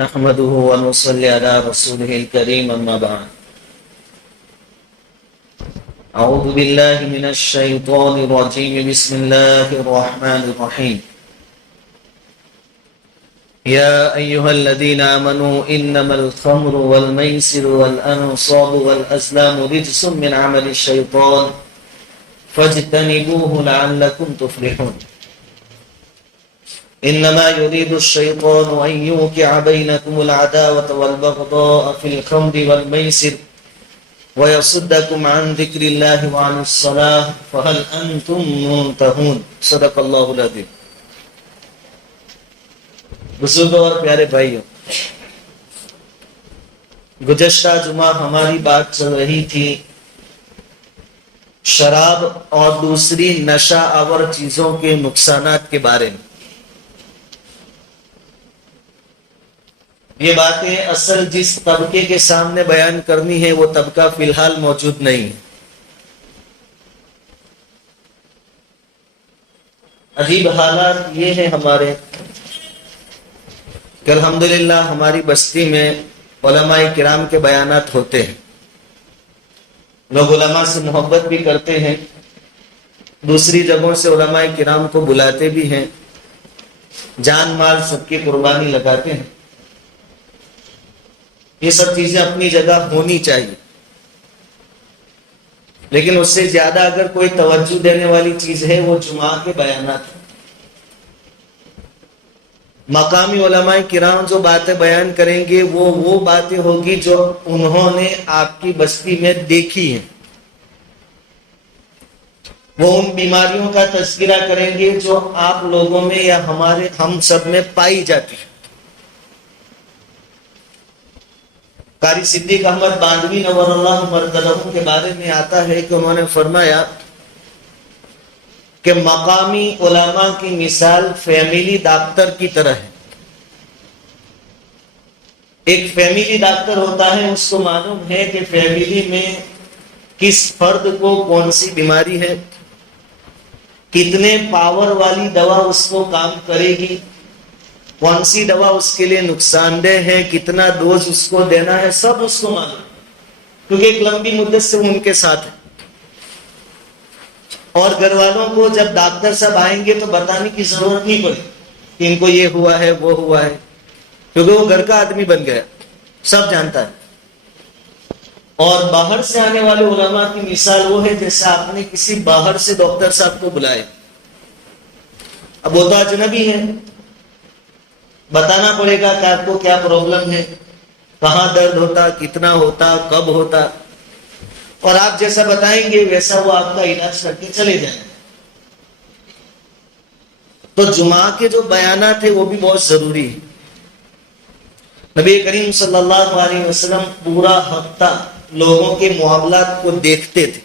نحمده ونصلي على رسوله الكريم أما بعد أعوذ بالله من الشيطان الرجيم بسم الله الرحمن الرحيم يا أيها الذين آمنوا إنما الخمر والميسر والأنصاب والأزلام رجس من عمل الشيطان فاجتنبوه لعلكم تفلحون إنما يريد الشيطان أن يوقع بينكم العداوة والبغضاء في الخمر والميسر ويصدكم عن ذكر الله وعن الصلاة فهل أنتم منتهون صدق الله العظيم. بزرگوں اور پیارے بھائیوں، گزشتہ جمعہ ہماری بات چل رہی تھی شراب اور دوسری نشہ آور چیزوں کے نقصانات کے بارے میں. یہ باتیں اصل جس طبقے کے سامنے بیان کرنی ہے وہ طبقہ فی الحال موجود نہیں ہے. عجیب حالات یہ ہیں ہمارے کہ الحمدللہ ہماری بستی میں علماء کرام کے بیانات ہوتے ہیں. لوگ علماء سے محبت بھی کرتے ہیں، دوسری جگہوں سے علماء کرام کو بلاتے بھی ہیں، جان مال سب کی قربانی لگاتے ہیں. یہ سب چیزیں اپنی جگہ ہونی چاہیے، لیکن اس سے زیادہ اگر کوئی توجہ دینے والی چیز ہے وہ جمعہ کے بیانات ہیں. مقامی علماء کرام جو باتیں بیان کریں گے وہ باتیں ہوگی جو انہوں نے آپ کی بستی میں دیکھی ہیں. وہ ان بیماریوں کا تذکرہ کریں گے جو آپ لوگوں میں یا ہم سب میں پائی جاتی ہیں. قاری صدیق احمد باندھوی نور اللہ مرکزہ کے بارے میں آتا ہے کہ انہوں نے فرمایا کہ مقامی علماء کی مثال فیملی ڈاکٹر کی طرح ہے. ایک فیملی ڈاکٹر ہوتا ہے، اس کو معلوم ہے کہ فیملی میں کس فرد کو کون سی بیماری ہے، کتنے پاور والی دوا اس کو کام کرے گی، کون سی دوا اس کے لیے نقصان دہ ہے، کتنا ڈوز اس کو دینا ہے، سب اس کو معلوم، کیونکہ ایک لمبی مدت سے ان کے ساتھ ہے. اور گھر والوں کو جب ڈاکٹر صاحب آئیں گے تو بتانے کی ضرورت نہیں پڑے کہ ان کو یہ ہوا ہے وہ ہوا ہے، کیونکہ وہ گھر کا آدمی بن گیا، سب جانتا ہے. اور باہر سے آنے والے علماء کی مثال وہ ہے جیسے آپ نے کسی باہر سے ڈاکٹر صاحب کو بلائے. اب وہ تو اجنبی ہے، بتانا پڑے گا کہ آپ کو کیا پرابلم ہے، کہاں درد ہوتا، کتنا ہوتا، کب ہوتا، اور آپ جیسا بتائیں گے ویسا وہ آپ کا علاج کر کے چلے جائیں. تو جمعہ کے جو بیانات ہیں وہ بھی بہت ضروری ہے. نبی کریم صلی اللہ علیہ وسلم پورا ہفتہ لوگوں کے معاملات کو دیکھتے تھے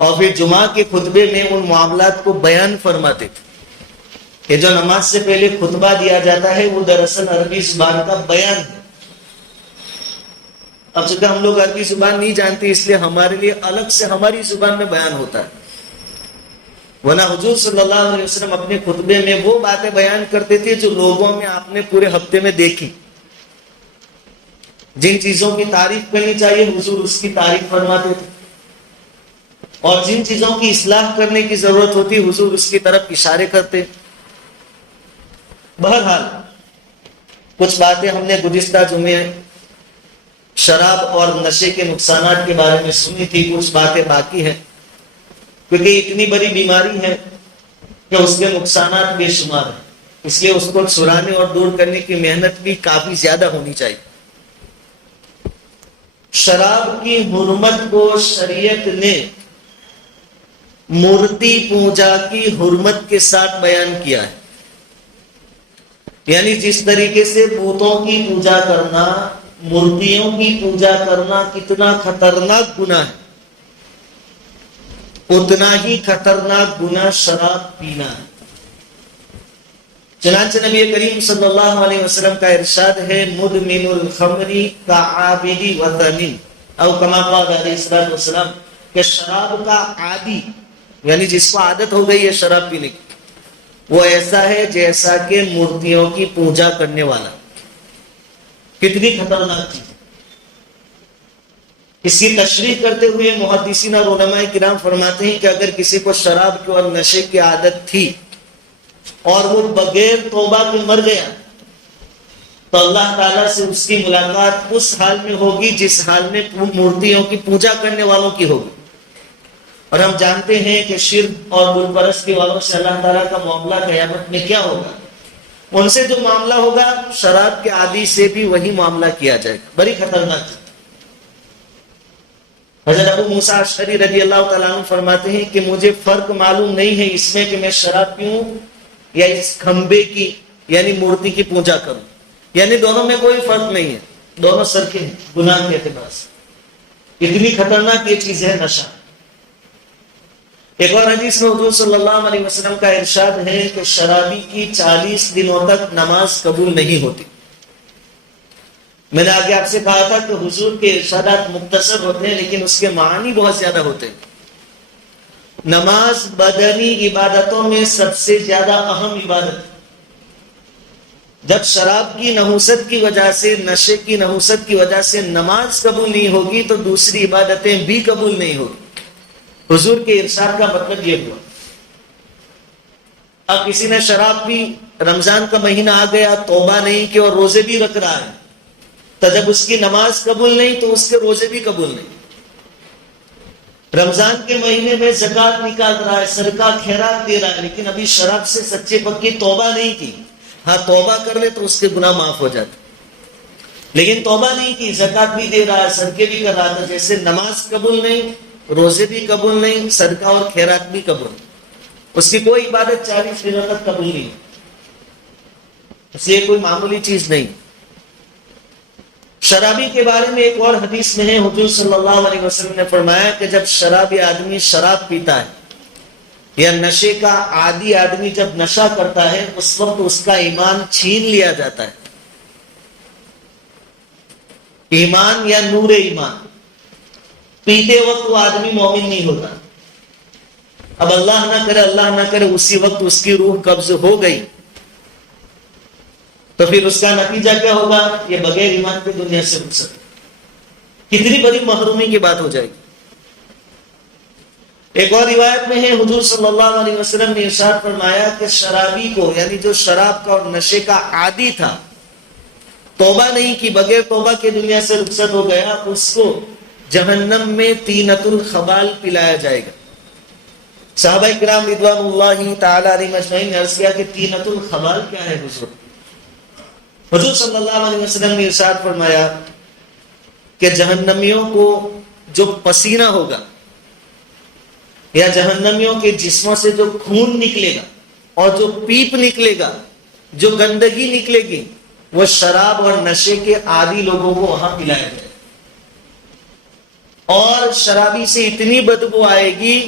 اور پھر جمعہ کے خطبے میں ان معاملات کو بیان فرماتے تھے. کہ جو نماز سے پہلے خطبہ دیا جاتا ہے وہ دراصل عربی زبان کا بیان ہے. اب چونکہ ہم لوگ عربی زبان نہیں جانتے اس لیے ہمارے لیے الگ سے ہماری زبان میں بیان ہوتا ہے، ورنہ حضور صلی اللہ علیہ وسلم اپنے خطبے میں وہ باتیں بیان کرتے تھے جو لوگوں میں آپ نے پورے ہفتے میں دیکھی. جن چیزوں کی تعریف کرنی چاہیے حضور اس کی تعریف فرماتے تھے، اور جن چیزوں کی اصلاح کرنے کی ضرورت ہوتی حضور اس کی طرف اشارے کرتے. بہرحال کچھ باتیں ہم نے گزشتہ جمعے شراب اور نشے کے نقصانات کے بارے میں سنی تھی، کچھ باتیں باقی ہیں کیونکہ اتنی بڑی بیماری ہے کہ اس کے نقصانات بے شمار ہیں. اس لیے اس کو چھڑانے اور دور کرنے کی محنت بھی کافی زیادہ ہونی چاہیے. شراب کی حرمت کو شریعت نے مورتی پوجا کی حرمت کے ساتھ بیان کیا ہے. یعنی جس طریقے سے بتوں کی پوجا کرنا، مورتیوں کی پوجا کرنا کتنا خطرناک گناہ ہے، اتنا ہی خطرناک گناہ شراب پینا ہے. چنانچہ نبی کریم صلی اللہ علیہ وسلم کا ارشاد ہے مدمن الخمر کعابد وطن، او کما قال علیہ السلام کہ شراب کا عادی یعنی جس کو عادت ہو گئی ہے شراب پینے کی، وہ ایسا ہے جیسا کہ مورتیوں کی پوجا کرنے والا. کتنی خطرناک چیز. اس کی تشریح کرتے ہوئے محدثین اور علماء کرام فرماتے ہیں کہ اگر کسی کو شراب کی اور نشے کی عادت تھی اور وہ بغیر توبہ کے مر گیا تو اللہ تعالیٰ سے اس کی ملاقات اس حال میں ہوگی جس حال میں مورتیوں کی پوجا کرنے والوں کی ہوگی. اور ہم جانتے ہیں کہ شرک اور بت پرستی والوں سے اللہ تعالیٰ کا معاملہ قیامت میں کیا ہوگا. ان سے جو معاملہ ہوگا شراب کے عادی سے بھی وہی معاملہ کیا جائے گا. بڑی خطرناک چیز. حضرت ابو موسیٰ اشعری رضی اللہ تعالیٰ عنہ فرماتے ہیں کہ مجھے فرق معلوم نہیں ہے اس میں کہ میں شراب پیوں یا اس کھمبے کی یعنی مورتی کی پوجا کروں. یعنی دونوں میں کوئی فرق نہیں ہے, دونوں سرکے ہیں گناہ کے اعتبار سے. اتنی خطرناک یہ چیز ہے نشہ. ایک اور حدیث میں حضور صلی اللہ علیہ وسلم کا ارشاد ہے کہ شرابی کی 40 دنوں تک نماز قبول نہیں ہوتی. میں نے آگے آپ سے کہا تھا کہ حضور کے ارشادات مختصر ہوتے ہیں لیکن اس کے معنی بہت زیادہ ہوتے ہیں. نماز بدنی عبادتوں میں سب سے زیادہ اہم عبادت ہے. جب شراب کی نحوست کی وجہ سے, نشے کی نحوست کی وجہ سے نماز قبول نہیں ہوگی تو دوسری عبادتیں بھی قبول نہیں ہوگی. حضور کے ارشاد کا مطلب یہ ہوا. اب کسی نے شراب پی, رمضان کا مہینہ آ گیا, توبہ نہیں کی اور روزے بھی رکھ رہا ہے, تو جب اس کی نماز قبول نہیں تو اس کے روزے بھی قبول نہیں. رمضان کے مہینے میں زکات نکال رہا ہے, صدقہ خیرات دے رہا ہے, لیکن ابھی شراب سے سچے پکی توبہ نہیں کی. ہاں توبہ کر لے تو اس کے گناہ معاف ہو جاتے, لیکن توبہ نہیں کی, زکات بھی دے رہا ہے, صدقے بھی کر رہا تھا. جیسے نماز قبول نہیں, روزے بھی قبول نہیں, صدقہ اور خیرات بھی قبول نہیں, اس کی کوئی عبادت 40 دنوں تک قبول نہیں. اس یہ کوئی معمولی چیز نہیں. شرابی کے بارے میں ایک اور حدیث میں ہے, حضور صلی اللہ علیہ وسلم نے فرمایا کہ جب شرابی آدمی شراب پیتا ہے یا نشے کا عادی آدمی جب نشہ کرتا ہے اس وقت اس کا ایمان چھین لیا جاتا ہے. ایمان یا نور ایمان. پیتے وقت وہ آدمی مومن نہیں ہوتا. اب اللہ نہ کرے اسی وقت اس کی روح قبض ہو گئی تو پھر اس کا نتیجہ کیا ہوگا؟ یہ بغیر ایمان کی دنیا سے رخصت. کتنی بڑی محرومی کی بات ہو جائے گی. ایک اور روایت میں ہے حضور صلی اللہ علیہ وسلم نے ارشاد فرمایا کہ شرابی کو, یعنی جو شراب کا اور نشے کا عادی تھا, توبہ نہیں کی, بغیر توبہ کے دنیا سے رخصت ہو گیا, اس کو جہنم میں طینۃ الخبال پلایا جائے گا. صحابہ کرام رضوان اللہ تعالی علیہم اجمعین نے عرض کیا کہ طینۃ الخبال کیا ہے حضور؟ حضور صلی اللہ علیہ وسلم نے ارشاد فرمایا کہ جہنمیوں کو جو پسینہ ہوگا یا جہنمیوں کے جسموں سے جو خون نکلے گا اور جو پیپ نکلے گا, جو گندگی نکلے گی, وہ شراب اور نشے کے عادی لوگوں کو وہاں پلایا جائے. اور شرابی سے اتنی بدبو آئے گی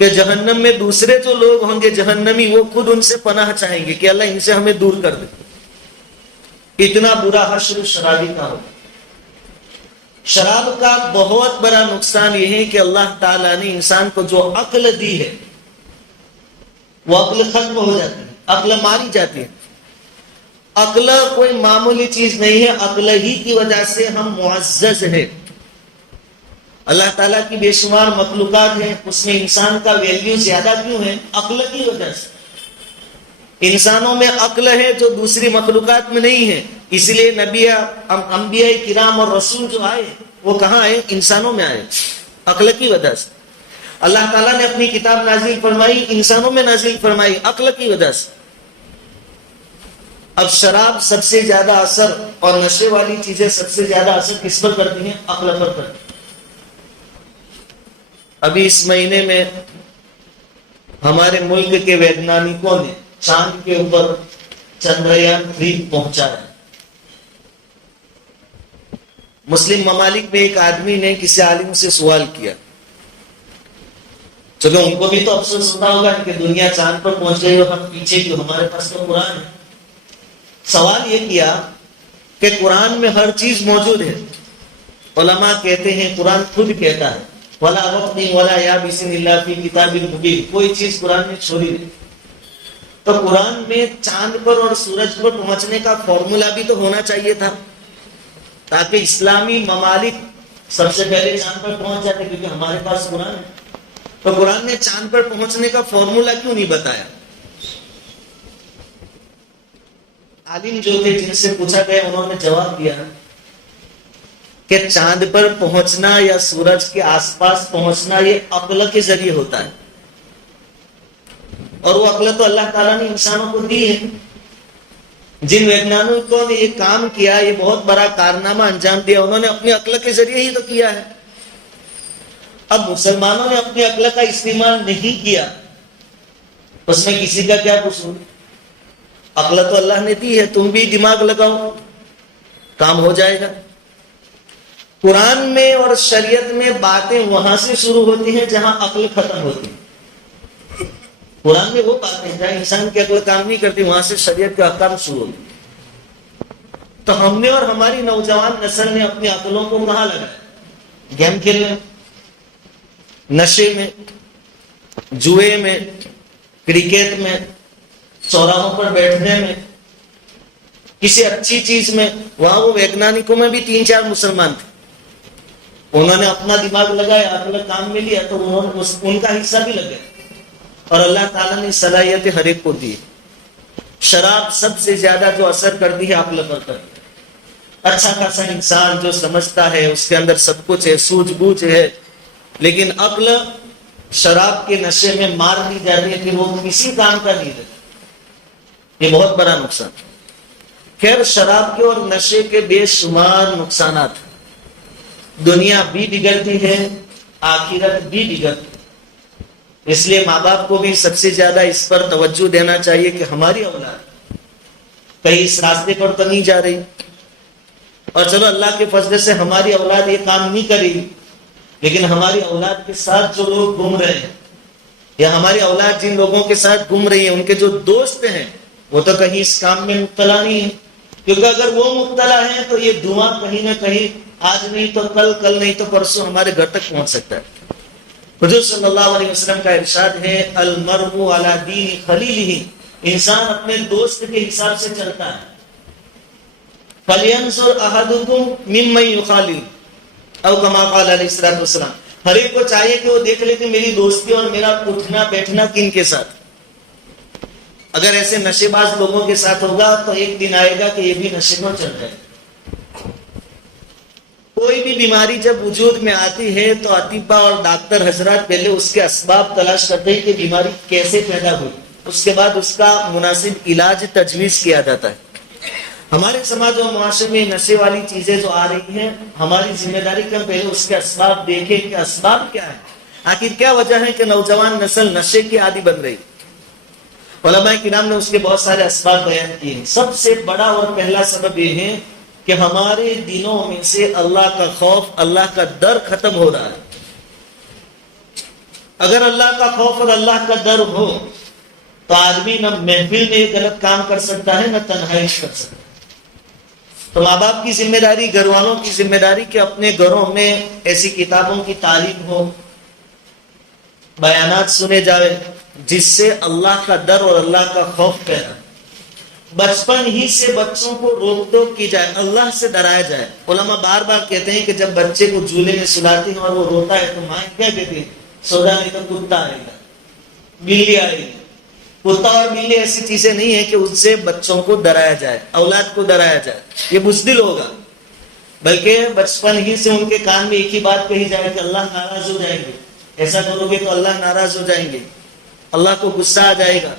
کہ جہنم میں دوسرے جو لوگ ہوں گے جہنمی, وہ خود ان سے پناہ چاہیں گے کہ اللہ ان سے ہمیں دور کر دے. اتنا برا حشر شرابی کا ہوگا. شراب کا بہت بڑا نقصان یہ ہے کہ اللہ تعالیٰ نے انسان کو جو عقل دی ہے وہ عقل ختم ہو جاتی ہے, عقل ماری جاتی ہے. عقل کوئی معمولی چیز نہیں ہے, عقل ہی کی وجہ سے ہم معزز ہیں. اللہ تعالیٰ کی بے شمار مخلوقات ہیں, اس میں انسان کا ویلیو زیادہ کیوں ہے؟ عقل کی وجہ سے. انسانوں میں عقل ہے جو دوسری مخلوقات میں نہیں ہے. اس لیے نبی, انبیاء کرام اور رسول جو آئے وہ کہاں آئے؟ انسانوں میں آئے, عقل کی وجہ سے. اللہ تعالیٰ نے اپنی کتاب نازل فرمائی, انسانوں میں نازل فرمائی, عقل کی وجہ سے. اب شراب سب سے زیادہ اثر اور نشے والی چیزیں سب سے زیادہ اثر کس پر کرتی ہیں؟ عقل پر کرتی ہیں. ابھی اس مہینے میں ہمارے ملک کے ویگنانکوں نے چاند کے اوپر چندریان 3 پہنچا ہے. مسلم ممالک میں ایک آدمی نے کسی عالم سے سوال کیا, چلو ان کو بھی تو افسوس ہوتا ہوگا کہ دنیا چاند پر پہنچ گئی اور ہم پیچھے کیوں, ہمارے پاس تو قرآن ہے. سوال یہ کیا کہ قرآن میں ہر چیز موجود ہے. علماء کہتے ہیں قرآن خود کہتا ہے وَلَا وَقْتٍ وَلَا يَابِسٍ إِلَّا فِي كِتَابٍ مُبِينٍ, کوئی چیز قرآن میں چھوڑی نہیں. تو قرآن میں چاند پر اور سورج پر پہنچنے کا فارمولا بھی تو ہونا چاہیے تھا، تاکہ اسلامی ممالک سب سے پہلے چاند پر پہنچ جاتے، کیونکہ ہمارے پاس قرآن ہے۔ تو قرآن نے چاند پر پہنچنے کا فارمولا کیوں نہیں بتایا؟ عالم جو تھے جن سے پوچھا گیا انہوں نے جواب دیا کہ چاند پر پہنچنا یا سورج کے آس پاس پہنچنا یہ عقل کے ذریعے ہوتا ہے، اور وہ عقل تو اللہ تعالیٰ نے انسانوں کو دی ہے۔ جن ویگنانکوں نے یہ کام کیا، یہ بہت بڑا کارنامہ انجام دیا، انہوں نے اپنی عقل کے ذریعے ہی تو کیا ہے۔ اب مسلمانوں نے اپنی عقل کا استعمال نہیں کیا، اس میں کسی کا کیا قصور؟ عقل تو اللہ نے دی ہے، تم بھی دماغ لگاؤ، کام ہو جائے گا۔ قرآن میں اور شریعت میں باتیں وہاں سے شروع ہوتی ہیں جہاں عقل ختم ہوتی ہے۔ قرآن میں وہ باتیں جہاں انسان کی عقل کام نہیں کرتی، وہاں سے شریعت کے احکام شروع ہوتے ہیں۔ تو ہم نے اور ہماری نوجوان نسل نے اپنی عقلوں کو کہاں لگایا؟ گیم کھیلنے، نشے میں، جوئے میں، کرکٹ میں، چوراہوں پر بیٹھنے میں، کسی اچھی چیز میں۔ وہاں وہ ویگنانکوں میں بھی 3-4 مسلمان تھے، انہوں نے اپنا دماغ لگایا، عقل کام میں لیا، تو ان کا حصہ بھی لگ گیا، اور اللہ تعالیٰ نے صلاحیت ہر ایک کو دی۔ شراب سب سے زیادہ جو اثر کرتی ہے عقل پر کرتی ہے۔ اچھا خاصا انسان جو سمجھتا ہے، اس کے اندر سب کچھ ہے، سوجھ بوجھ ہے، لیکن عقل شراب کے نشے میں مار دی جاتی ہے، پھر وہ کسی کام کا نہیں رہتا۔ یہ بہت بڑا نقصان۔ خیر، شراب کے اور نشے کے بے شمار نقصانات، دنیا بھی بگڑتی ہے، آخرت بھی بگڑتی ہے۔ اس لیے ماں باپ کو بھی سب سے زیادہ اس پر توجہ دینا چاہیے کہ ہماری اولاد کہیں اس راستے پر تو نہیں جا رہی، اور چلو اللہ کے فضل سے ہماری اولاد یہ کام نہیں کرے گی، لیکن ہماری اولاد کے ساتھ جو لوگ گھوم رہے ہیں، یا ہماری اولاد جن لوگوں کے ساتھ گھوم رہی ہے، ان کے جو دوست ہیں وہ تو کہیں اس کام میں مبتلا نہیں ہے، کیونکہ اگر وہ مبتلا ہے تو یہ دھواں کہیں نہ کہیں آج نہیں تو کل، کل نہیں تو پرسوں ہمارے گھر تک پہنچ سکتا ہے۔ حضور صلی اللہ علیہ وسلم کا ارشاد ہے، المرء علی دین خلیلہ، انسان اپنے دوست کے حساب سے چلتا ہے۔ فَلْيَنْظُرْ أَحَدُكُمْ مِمَّنْ يُخَالِلُ، او کما قال علیہ الصلوۃ والسلام، ہر ایک کو چاہیے کہ وہ دیکھ لے کہ میری دوستی اور میرا اٹھنا بیٹھنا کن کے ساتھ۔ اگر ایسے نشے باز لوگوں کے ساتھ ہوگا تو ایک دن آئے گا کہ یہ بھی نشے پر چل جائے۔ کوئی بھی بیماری جب وجود میں آتی ہے تو اطباء اور ڈاکٹر حضرات پہلے اس کے اسباب تلاش کرتے ہیں کہ بیماری کیسے پیدا ہوئی، اس کے بعد اس کا مناسب علاج تجویز کیا جاتا ہے۔ ہمارے سماج اور معاشرے میں نشے والی چیزیں جو آ رہی ہیں، ہماری ذمہ داری کہ پہلے اس کے اسباب دیکھیں کہ اسباب کیا ہے، آخر کیا وجہ ہے کہ نوجوان نسل نشے کی عادی بن رہی۔ علماء کرام نے اس کے بہت سارے اسباب بیان کیے ہیں۔ سب سے بڑا اور پہلا سبب یہ ہے کہ ہمارے دلوں میں سے اللہ کا خوف، اللہ کا ڈر ختم ہو رہا ہے۔ اگر اللہ کا خوف اور اللہ کا ڈر ہو تو آدمی نہ محفل میں غلط کام کر سکتا ہے، نہ تنہائی کر سکتا ہے۔ تو ماں باپ کی ذمہ داری، گھر والوں کی ذمہ داری کہ اپنے گھروں میں ایسی کتابوں کی تعلیم ہو، بیانات سنے جائے جس سے اللہ کا ڈر اور اللہ کا خوف پیدا، بچپن ہی سے بچوں کو روک ٹوک کی جائے، اللہ سے ڈرایا جائے۔ علماء بار بار کہتے ہیں کہ جب بچے کو جھولے میں سلاتے ہیں اور وہ روتا ہے تو ماں کیا کہتی ہے؟ سودا نہیں تو کتا آئے گا، بلی آئے گی۔ کتا اور بلی ایسی چیزیں نہیں ہیں کہ ان سے بچوں کو ڈرایا جائے، اولاد کو ڈرایا جائے، یہ بزدل ہوگا۔ بلکہ بچپن ہی سے ان کے کان میں ایک ہی بات کہی جائے کہ اللہ ناراض ہو جائیں گے، ایسا کرو گے تو اللہ ناراض ہو جائیں گے، اللہ کو غصہ آ جائے گا۔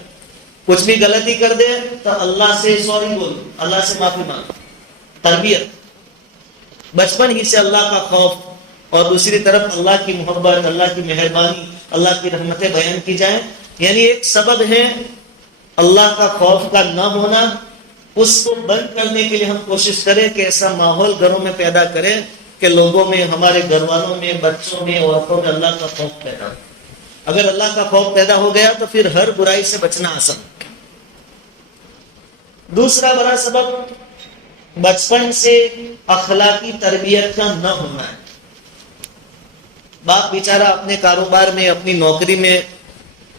کچھ بھی غلطی کر دے تو اللہ سے سوری بول، اللہ سے معافی مانگ۔ تربیت بچپن ہی سے اللہ کا خوف، اور دوسری طرف اللہ کی محبت، اللہ کی مہربانی، اللہ کی رحمتیں بیان کی جائیں۔ یعنی ایک سبب ہے اللہ کا خوف کا نہ ہونا، اس کو بند کرنے کے لیے ہم کوشش کریں کہ ایسا ماحول گھروں میں پیدا کریں کہ لوگوں میں، ہمارے گھر والوں میں، بچوں میں، عورتوں میں اللہ کا خوف پیدا ہو۔ اگر اللہ کا خوف پیدا ہو گیا تو پھر ہر برائی سے بچنا آسان۔ دوسرا بڑا سبب بچپن سے اخلاقی تربیت کا نہ ہونا ہے۔ باپ بیچارہ اپنے کاروبار میں، اپنی نوکری میں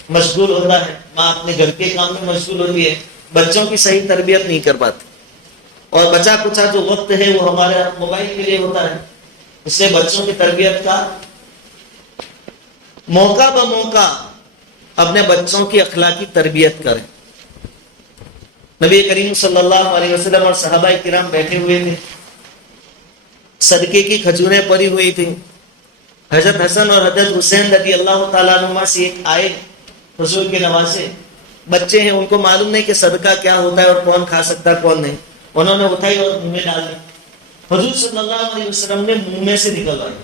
مشغول ہوتا ہے, ماں اپنے گھر کے کام میں مشغول ہوتی ہے, بچوں کی صحیح تربیت نہیں کر پاتی, اور بچا کچا جو وقت ہے وہ ہمارے موبائل کے لیے ہوتا ہے. اس سے بچوں کی تربیت کا موقع بموقع اپنے بچوں کی اخلاقی تربیت کریں. نبی کریم صلی اللہ علیہ وسلم اور صحابہ کرام بیٹھے ہوئے تھے, صدقے کی کھجوریں پڑی ہوئی تھی. حضرت حسن اور حضرت حسین رضی اللہ تعالیٰ عنہما سے ایک آئے, حضور کے نواسے بچے ہیں, ان کو معلوم نہیں کہ صدقہ کیا ہوتا ہے اور کون کھا سکتا ہے کون نہیں. انہوں نے اٹھائی اور منہ میں ڈال دی. حضور صلی اللہ علیہ وسلم نے منہ میں سے نکلوائی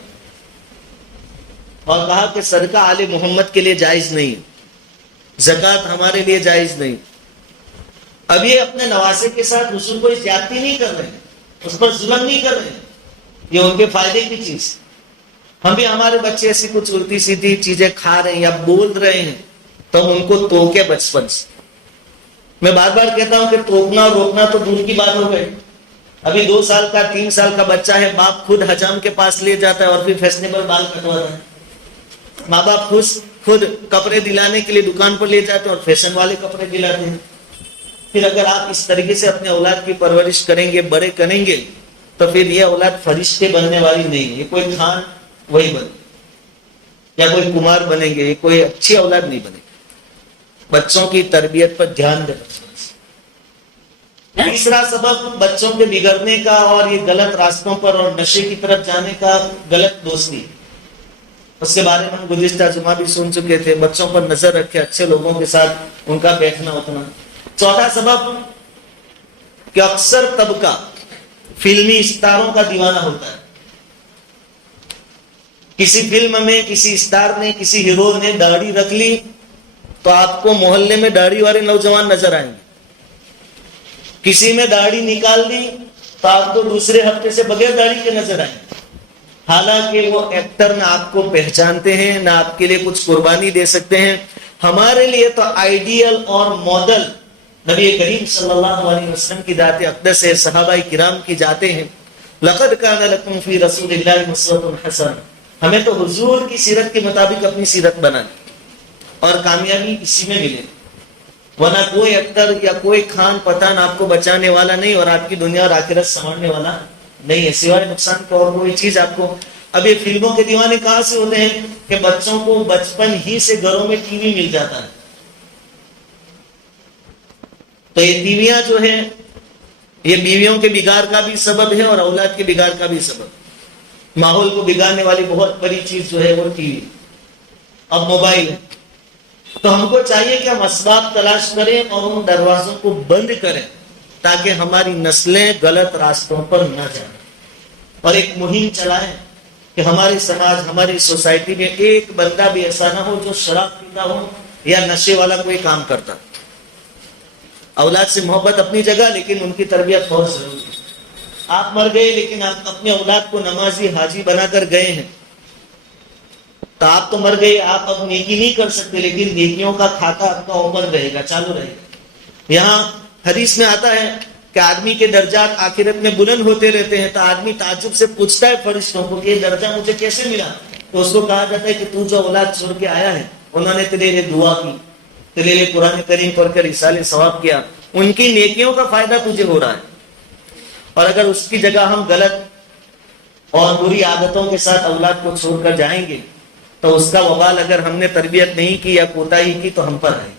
اور کہا کہ صدقہ آل محمد کے لیے جائز نہیں, زکوٰۃ ہمارے لیے جائز نہیں. اب یہ اپنے نواسے کے ساتھ حضور کو زیادتی نہیں کر رہے, اس پر ظلم نہیں کر رہے, یہ ان کے فائدے کی چیز. ہم بھی ہمارے بچے ایسی کچھ الٹی سیدھی چیزیں کھا رہے ہیں یا بول رہے ہیں تو ہم ان کو ٹوکے بچپن سے. میں بار بار کہتا ہوں کہ ٹوکنا اور روکنا تو دور کی بات ہو گئی. ابھی 2 سال کا 3 سال کا بچہ ہے, باپ خود حجام کے پاس لے جاتا ہے اور پھر فیشنیبل بال کٹواتا ہے. ماں باپ خود کپڑے دلانے کے لیے دکان پر لے جاتے ہیں اور فیشن والے کپڑے دلاتے ہیں. پھر اگر آپ اس طریقے سے اپنے اولاد کی پرورش کریں گے, بڑے کریں گے, تو پھر یہ اولاد فرشتے بننے والی نہیں ہے. یہ کوئی خان وہی بنے یا کوئی کمار بنیں گے, یہ کوئی اچھی اولاد نہیں بنے. بچوں کی تربیت پر دھیان دیں. تیسرا سبب بچوں کے بگڑنے کا اور یہ غلط راستوں پر اور نشے کی طرف جانے کا, غلط دوستی. اس کے بارے میں ہم گزشتہ جمعہ بھی سن چکے تھے. بچوں پر نظر رکھے, اچھے لوگوں کے ساتھ ان کا بیٹھنا اٹھنا. چوتھا سبب کہ اکثر طبقہ فلمی اسٹاروں کا دیوانہ ہوتا ہے. کسی فلم میں کسی اسٹار نے, کسی ہیرو نے داڑھی رکھ لی تو آپ کو محلے میں داڑھی والے نوجوان نظر آئیں گے. کسی میں داڑھی نکال دی تو آپ کو دوسرے ہفتے سے بغیر داڑھی کے نظر آئیں گے. حالانکہ وہ ایکٹر نہ آپ کو پہچانتے ہیں, نہ آپ کے لیے کچھ قربانی دے سکتے ہیں. ہمارے لیے تو آئیڈیل اور ماڈل نبی کریم صلی اللہ علیہ وسلم کی ذات اقدس ہے, صحابہ کرام کی ذاتیں ہیں. لقد کان لکم فی رسول اللہ اسوۃ حسنہ. ہمیں تو حضور کی سیرت کے مطابق اپنی سیرت بنانی اور کامیابی اسی میں ملے, ورنہ کوئی ایکٹر یا کوئی خان پٹھان آپ کو بچانے والا نہیں اور آپ کی دنیا اور آخرت سنوارنے والا نہیں ہے, سوائے نقصان کا اور کوئی چیز آپ کو. اب یہ فلموں کے دیوانے کہاں سے ہوتے ہیں کہ بچوں کو بچپن ہی سے گھروں میں ٹی وی مل جاتا ہے. تو یہ ٹیویاں جو ہیں یہ بیویوں کے بگاڑ کا بھی سبب ہے اور اولاد کے بگاڑ کا بھی سبب. ماحول کو بگاڑنے والی بہت بڑی چیز جو ہے وہ ٹی وی, اب موبائل ہے. تو ہم کو چاہیے کہ ہم اسباب تلاش کریں اور ان دروازوں کو بند کریں تاکہ ہماری نسلیں غلط راستوں پر نہ جائیں, اور ایک مہم چلائیں کہ ہماری سماج, ہماری سوسائٹی میں ایک بندہ بھی ایسا نہ ہو جو شراب پیتا ہو یا نشے والا کوئی کام کرتا. اولاد سے محبت اپنی جگہ, لیکن ان کی تربیت بہت ضروری ہے. آپ مر گئے لیکن آپ اپنے اولاد کو نمازی حاجی بنا کر گئے ہیں, تو آپ تو مر گئے, آپ اب نیکی نہیں کر سکتے, لیکن نیکیوں کا کھاتا آپ کا اوپن رہے گا, چالو رہے گا. یہاں حدیث میں آتا ہے کہ آدمی کے درجات آخرت میں بلند ہوتے رہتے ہیں. تو آدمی تعجب سے پوچھتا ہے فرشتوں کو کہ یہ درجہ مجھے کیسے ملا. تو اس کو کہا جاتا ہے کہ تو جو اولاد چھوڑ کے آیا ہے انہوں نے تیرے لیے دعا کی, تیرے لیے قرآن کریم پڑھ کر ایصال ثواب کیا, ان کی نیکیوں کا فائدہ تجھے ہو رہا ہے. اور اگر اس کی جگہ ہم غلط اور بری عادتوں کے ساتھ اولاد کو چھوڑ کر جائیں گے تو اس کا وبال اگر ہم نے تربیت نہیں کی یا کوتاہی کی تو ہم پر ہے.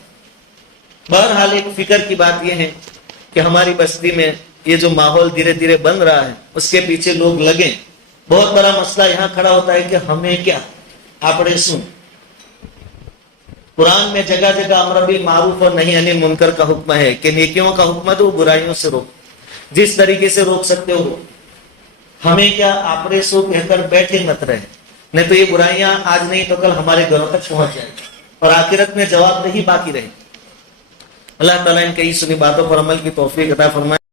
بہرحال ایک فکر کی بات یہ ہے کہ ہماری بستی میں یہ جو ماحول دھیرے دھیرے بن رہا ہے اس کے پیچھے لوگ لگیں. بہت بڑا مسئلہ یہاں کھڑا ہوتا ہے کہ ہمیں کیا آپڑے سن. قرآن میں جگہ جگہ امر بالمعروف اور نہی عن المنکر کا حکم ہے کہ نیکیوں کا حکم دو, برائیوں سے روک, جس طریقے سے روک سکتے ہو. ہمیں کیا آپڑے سو کہہ کر بیٹھے مت رہے, نہیں تو یہ برائیاں آج نہیں تو کل ہمارے گھروں تک پہنچ جائیں اور آخرت میں جواب نہیں باقی رہے. اللہ تعالیٰ ان کئی سنی باتوں پر عمل کی توفیق عطا فرمائے.